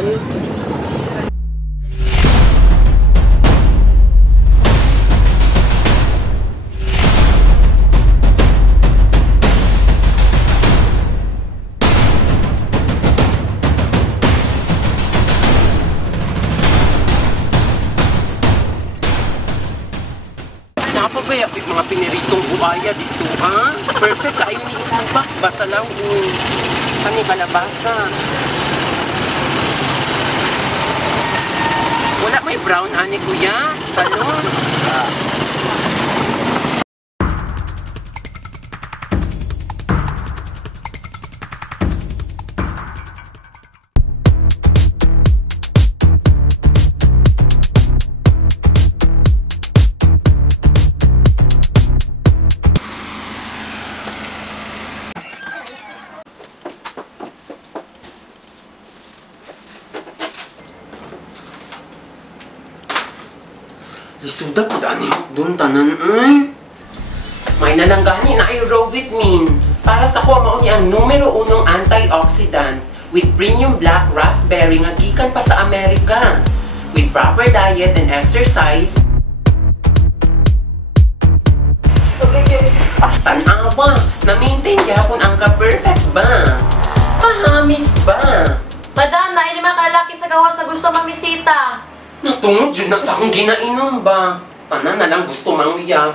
Ayun. Napabaya ko yung mga piniritong buhaya dito, ha? Perfect kayo ni isubak. Basa lang, kani kalabasa. Wala may brown, ani kuya? Ano? Lisuda po dani doon tanan ay. May nalanggani na ay Rovitmin. Para sa kuha mao ni ang numero 1 antioxidant with premium black raspberry nga gikan pa sa Amerika. With proper diet and exercise. Tanawa, na-maintain gyapon ang ka-perfect ba? Pahamis ba? Madam, na ini mga kalalaki sa gawas na gusto mamisita. Natungod yun na sa akong ginainom ba? Tanan na lang gusto mangyayap.